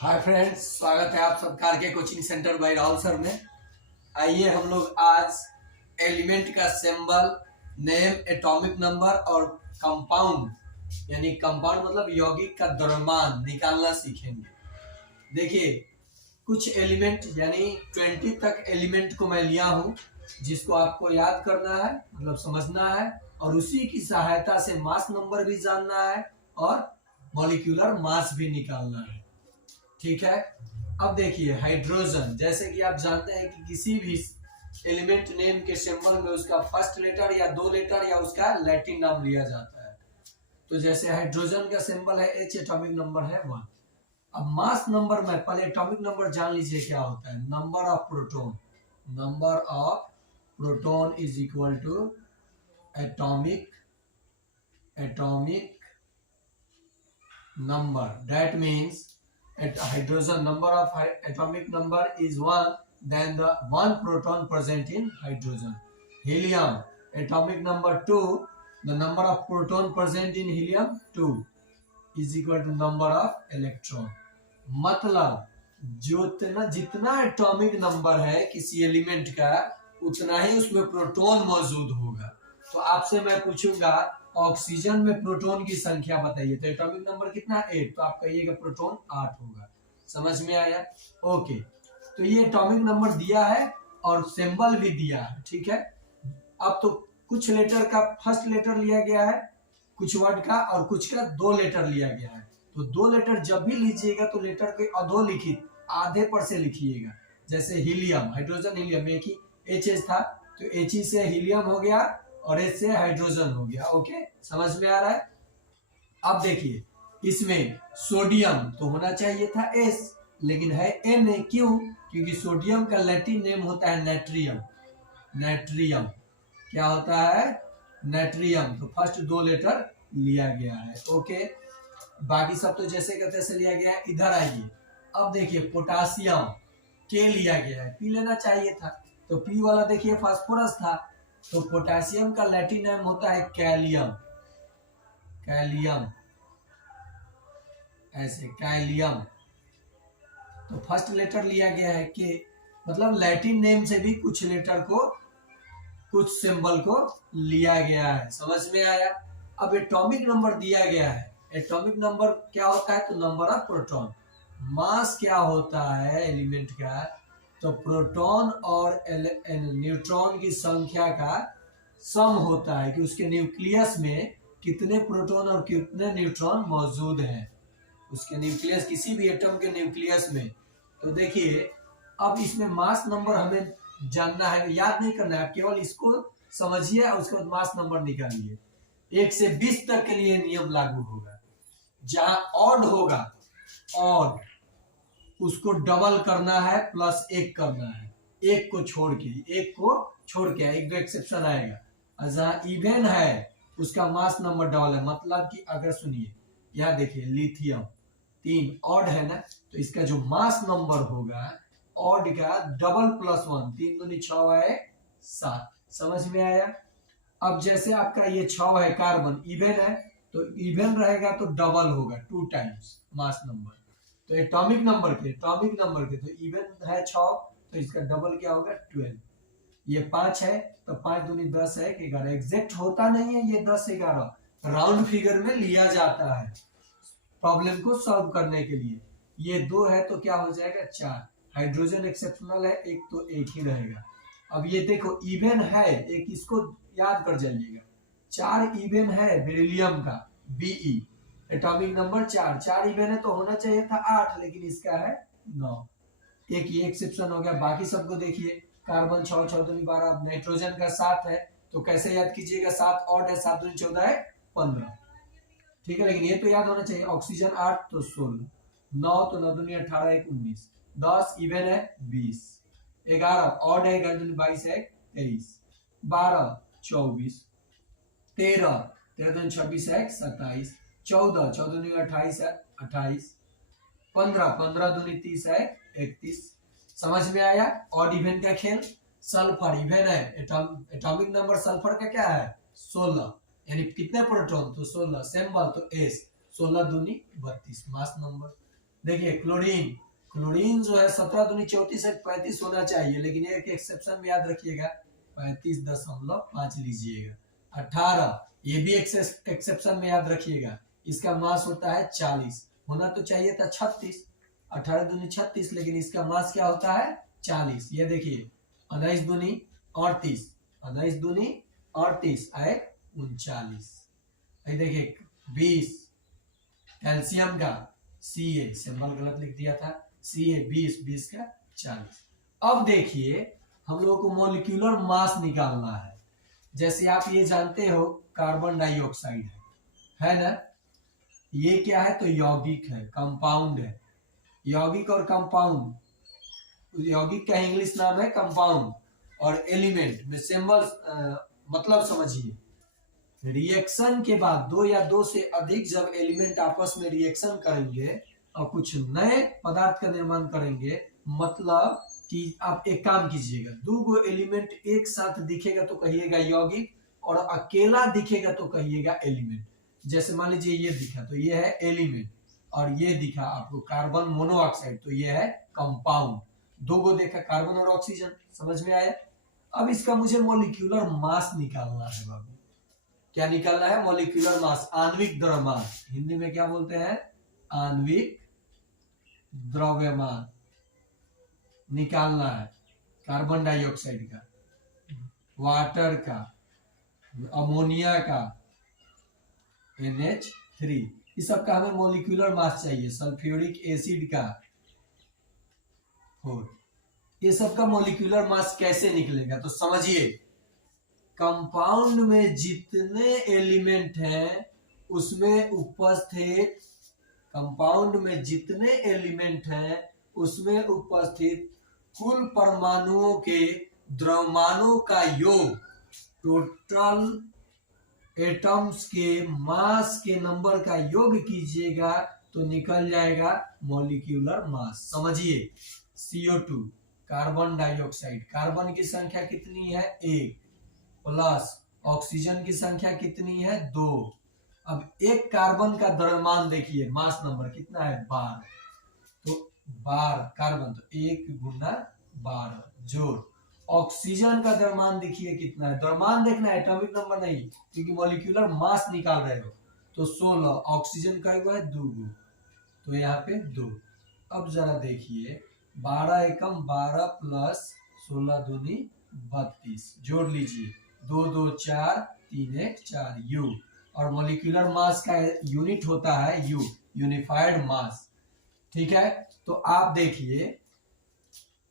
Hi friends, स्वागत है आप सबका के coaching centre by Rahul sir में। आइए हम लोग आज एलिमेंट का सिंबल, नेम, एटॉमिक नंबर और कंपाउंड यानी कंपाउंड मतलब यौगिक का द्रव्यमान निकालना सीखेंगे। देखिए, कुछ एलिमेंट यानी 20 तक एलिमेंट को मैं लिया हूँ जिसको आपको याद करना है, मतलब समझना है, और उसी की सहायता से मास नंबर भी जानना है और मॉलिक्यूलर मास भी निकालना है। ठीक है। अब देखिए, हाइड्रोजन, जैसे कि आप जानते हैं कि किसी भी एलिमेंट नेम के सिंबल में उसका फर्स्ट लेटर या दो लेटर या उसका लैटिन नाम लिया जाता है। तो जैसे हाइड्रोजन का सिंबल है H, एटॉमिक नंबर है 1। अब मास नंबर में पहले एटॉमिक नंबर जान लीजिए क्या होता है। Number of proton, number of proton is equal to atomic number. That means at hydrogen number of atomic number is 1, then the one proton present in hydrogen. Helium atomic number 2, the number of proton present in helium 2 is equal to number of electron. मतलब जितना जितना atomic number है किसी element का उतना ही उसमें proton मौजूद होगा। तो आपसे मैं पूछूंगा ऑक्सीजन में प्रोटॉन की संख्या बताइए, तो एटॉमिक नंबर कितना 8, तो आप कहिएगा प्रोटॉन 8 होगा। समझ में आया? ओके, तो ये एटॉमिक नंबर दिया है और सिंबल भी दिया है। ठीक है। अब तो कुछ लेटर का फर्स्ट लेटर लिया गया है, कुछ वर्ड का, और कुछ का दो लेटर लिया गया है। तो दो लेटर जब भी लीजिएगा तो लेटर के अधोलिखित आधे पर से लिखिएगा। जैसे हीलियम, हाइड्रोजन हीलियम, एक ही H था तो H से हीलियम हो गया और H से हाइड्रोजन हो गया। ओके, समझ में आ रहा है? अब देखिए, इसमें सोडियम तो होना चाहिए था S, लेकिन है Na। क्यों? क्योंकि सोडियम का लैटिन नेम होता है नेट्रियम। नेट्रियम क्या होता है? नेट्रियम। तो फर्स्ट दो लेटर लिया गया है। ओके, बाकी सब तो जैसे का तैसे लिया गया है। इधर आइए, अब देखिए पोटासियम के लिया गया है, पी लेना चाहिए था, तो पी वाला देखिए फास्फोरस था, तो पोटासियम का लैटिन नेम होता है कैलियम। कैलियम, ऐसे कैलियम। तो फर्स्ट लेटर लिया गया है के, मतलब लैटिन नेम से भी कुछ लेटर को, कुछ सिंबल को लिया गया है। समझ में आया? अब एटॉमिक नंबर दिया गया है। एटॉमिक नंबर क्या होता है? तो नंबर ऑफ प्रोटॉन। मास क्या होता है एलिमेंट का? तो प्रोटॉन और न्यूट्रॉन की संख्या का सम होता है कि उसके न्यूक्लियस में कितने प्रोटॉन और कितने न्यूट्रॉन मौजूद हैं। उसके न्यूक्लियस, किसी भी एटम के न्यूक्लियस में। तो देखिए, अब इसमें मास नंबर हमें जानना है, याद नहीं करना है, आप केवल इसको समझिए और उसके बाद मास नंबर निकालिए। 1 से 20 तक के लिए नियम लागू होगा। जहां ऑड होगा, ऑड, उसको डबल करना है, प्लस 1 करना है, एक को छोड़ के, एक दो एक्सेप्शन आएगा। और जहां इवन है उसका मास नंबर डबल है। मतलब कि अगर सुनिए, यह देखिए लिथियम 3 ऑड है ना, तो इसका जो मास नंबर होगा ऑड का डबल प्लस 1, 3 दूनी 6 है 7। समझ में आया? अब जैसे आपका ये 6 है, कार्बन इवन है, तो इवन रहेगा तो डबल होगा, 2 टाइम्स मास नंबर। तो एटॉमिक नंबर के तो इवन है 6, तो इसका डबल क्या होगा 12। ये 5 है तो 5 दूनी 10 है 11। एग्जैक्ट होता नहीं है ये 10 11, राउंड फिगर में लिया जाता है प्रॉब्लम को सॉल्व करने के लिए। ये 2 है तो क्या हो जाएगा 4। हाइड्रोजन एक्सेप्शनल है, एक तो एक ही रहेगा। अब ये देखो इवन है एक, इसको याद कर जाइएगा। 4 इवन है बेरिलियम का, Be, एटॉमिक नंबर 4 इवन है तो होना चाहिए था 8, लेकिन इसका है 9। एक ये एक्सेप्शन हो गया। बाकी सबको देखिए, कार्बन 6 6 दूनी 12, नाइट्रोजन का 7 है, तो कैसे याद कीजिएगा? 7 ऑड है, 7 दूनी 14 है 15। ठीक है, लेकिन ये तो याद होना चाहिए। ऑक्सीजन 8 तो 16, 9 तो 9 दूनी 18 1 19, 10 इवन है 20, 11 ऑड है 11 दूनी 22 है 23, 12 24, 13 13 दूनी 26 है 27, 14 14 दूनी 28 है 28, 15 15 दूनी 30 है 31। समझ में आया? ऑड इवन का खेल। सल्फर इवन है, एटॉमिक नंबर सल्फर का क्या है 16, यानी कितने प्रोटॉन? तो 16, सिंबल तो S, 16 दूनी 32 मास नंबर। देखिए क्लोरीन, क्लोरीन जो है 17 दूनी 34 है, 35 होना चाहिए, लेकिन एक एक्सेप्शन में याद रखिएगा 35.5 लीजिएगा। 18, ये भी एक्सेप्शन में याद रखिएगा, इसका मास होता है 40, होना तो चाहिए था 36, 18 दूनी 36, लेकिन इसका मास क्या होता है 40। ये देखिए 19 दूनी 38, 19 दूनी 38 आए 39। ये देखिए 20 कैल्शियम का Ca, सिंबल गलत लिख दिया था, Ca 20, 20 का 40। अब देखिए हम लोगों को मॉलिक्यूलर मास निकालना है। जैसे आप ये जानते हो कार्बन डाइऑक्साइड है ना, ये क्या है तो यौगिक है, कंपाउंड है। यौगिक और कंपाउंड, यौगिक का इंग्लिश नाम है कंपाउंड, और एलिमेंट में सिंबल मतलब समझिए, रिएक्शन के बाद दो या दो से अधिक जब एलिमेंट आपस में रिएक्शन करेंगे और कुछ नए पदार्थ का निर्माण करेंगे, मतलब कि आप एक काम कीजिएगा, दो गो एलिमेंट एक साथ दिखेगा तो कहिएगा यौगिक, और अकेला दिखेगा तो कहिएगा एलिमेंट। जैसे मान लीजिए ये दिखा तो ये है एलिमेंट, और ये दिखा आपको कार्बन मोनोऑक्साइड तो ये है कंपाउंड। दो गो देखा कार्बन और ऑक्सीजन, समझ में आया। अब इसका मुझे मॉलिक्यूलर मास निकालना है बाबू। क्या निकालना है? मॉलिक्यूलर मास, आणविक द्रव्यमान। हिंदी में क्या बोलते हैं? आणविक द्रव्यमान निकालना है। कार्बन डाइऑक्साइड का, वाटर का, अमोनिया का, NH3, इस सब का हमें मॉलिक्यूलर मास चाहिए। सल्फ्यूरिक एसिड का 4, ये सब का मॉलिक्यूलर मास कैसे निकलेगा तो समझिए, कंपाउंड में जितने एलिमेंट हैं उसमें उपस्थित, कंपाउंड में जितने एलिमेंट हैं उसमें उपस्थित कुल परमाणुओं के द्रव्यमानों का योग, टोटल एटम्स के मास के नंबर का योग कीजिएगा तो निकल जाएगा मॉलिक्यूलर मास। समझिए, CO2 कार्बन डाइऑक्साइड, कार्बन की संख्या कितनी है? 1, प्लस ऑक्सीजन की संख्या कितनी है? 2। अब एक कार्बन का द्रव्यमान देखिए, मास नंबर कितना है? 12, तो 12 कार्बन, तो 1 गुना 12 जोड़। ऑक्सीजन का द्रव्यमान देखिए कितना है, द्रव्यमान देखना है, एटॉमिक नंबर नहीं, क्योंकि मॉलिक्यूलर मास निकाल रहे हो। तो 16, ऑक्सीजन का है 2 गो, तो यहाँ पे 2। अब जरा देखिए 12 एकम 12 प्लस 16 दूनी 32, जोड़ लीजिए, 2 2 4, 3 1 4 यू, और मॉलिक्यूलर मास का यूनिट होता है यू, यूनिफाइड मास। ठीक है, तो आप देखिए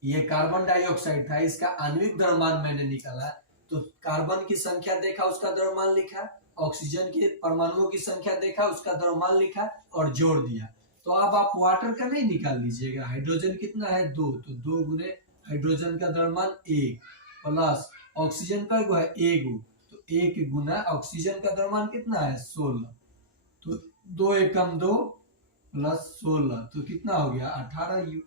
ये कार्बन डाइऑक्साइड था, इसका आणविक द्रव्यमान मैंने निकाला, तो कार्बन की संख्या देखा उसका द्रव्यमान लिखा, ऑक्सीजन के परमाणुओं की संख्या देखा उसका द्रव्यमान लिखा और जोड़ दिया। तो अब आप वाटर का नहीं निकाल लीजिएगा, हाइड्रोजन कितना है? 2, तो 2 गुने हाइड्रोजन का द्रव्यमान 1, प्लस ऑक्सीजन का है 1, तो 1 गुना ऑक्सीजन का द्रव्यमान कितना है? 16, तो 2 एकम 2 प्लस 16, तो कितना हो गया? 18 यू।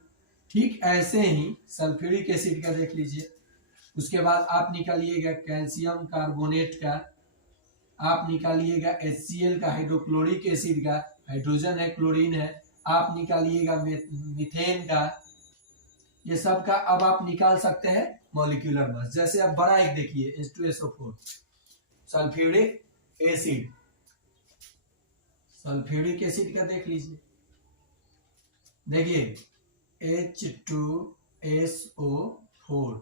ठीक ऐसे ही सल्फ्यूरिक एसिड का देख लीजिए, उसके बाद आप निकालिएगा कैल्शियम कार्बोनेट का, आप निकालिएगा HCl का, हाइड्रोक्लोरिक एसिड का, हाइड्रोजन है क्लोरीन है, आप निकालिएगा मीथेन का, ये सब का अब आप निकाल सकते हैं मॉलिक्यूलर मास। जैसे अब बड़ा एक देखिए H2SO4 sulphuric acid, sulphuric acid का देख लीजिए, देखिए H2SO4,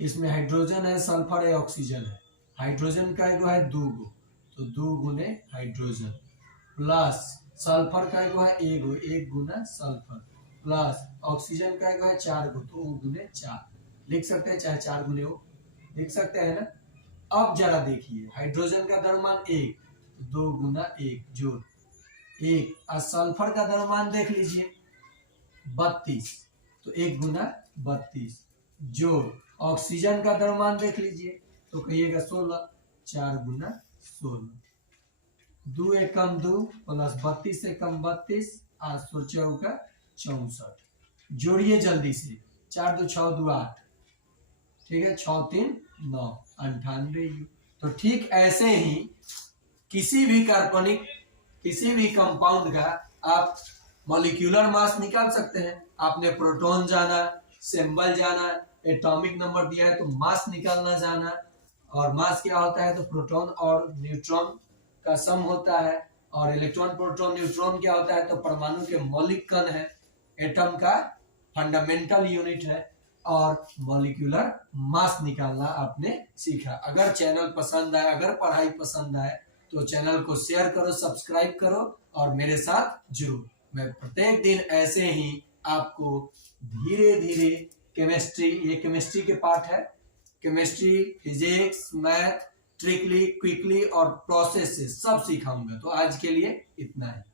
इसमें हाइड्रोजन है, सल्फर है, ऑक्सीजन है। हाइड्रोजन का एगो है 2 गो, तो 2 गुने हाइड्रोजन, प्लस सल्फर का एगो है 1 गुना सल्फर, प्लस ऑक्सीजन का एगो है 4 गो, तो 2 गुने 4 लिख सकते हैं, चाहे 4 गुने हो लिख सकते हैं ना। अब जरा देखिए हाइड्रोजन का द्रव्यमान 1, 2 गुना 1 जोड़ 1, और सल्फर का द्रव्यमान देख लीजिए 32, तो 1 गुना 32 जोड़, ऑक्सीजन का द्रव्यमान देख लीजिए तो कहिएगा 16, 4 गुना 16, 2 एकम 2 प्लस 32 एकम 32, 8 चौका 64, जोड़िए जल्दी से, 4 2 6 2 8, ठीक है, 6 3 9, 98 यू। तो ठीक ऐसे ही किसी भी कार्बनिक, किसी भी कंपाउंड का आप मॉलिक्यूलर मास निकाल सकते हैं। आपने प्रोटॉन जाना, सिंबल जाना, एटॉमिक नंबर दिया है तो मास निकालना जाना। और मास क्या होता है तो प्रोटॉन और न्यूट्रॉन का सम होता है। और इलेक्ट्रॉन प्रोटॉन न्यूट्रॉन क्या होता है तो परमाणु के मौलिक कण है, एटम का फंडामेंटल यूनिट है। और मॉलिक्यूलर मास निकालना आपने सीखा। अगर चैनल पसंद आए, अगर पढ़ाई पसंद आए तो चैनल को शेयर करो, सब्सक्राइब करो और मेरे साथ जुड़ो। मैं प्रत्येक दिन ऐसे ही आपको धीरे धीरे केमिस्ट्री, ये केमिस्ट्री के पार्ट है, chemistry, physics, math, tricky, quickly और प्रोसेस से सब सिखाऊंगा। तो आज के लिए इतना है।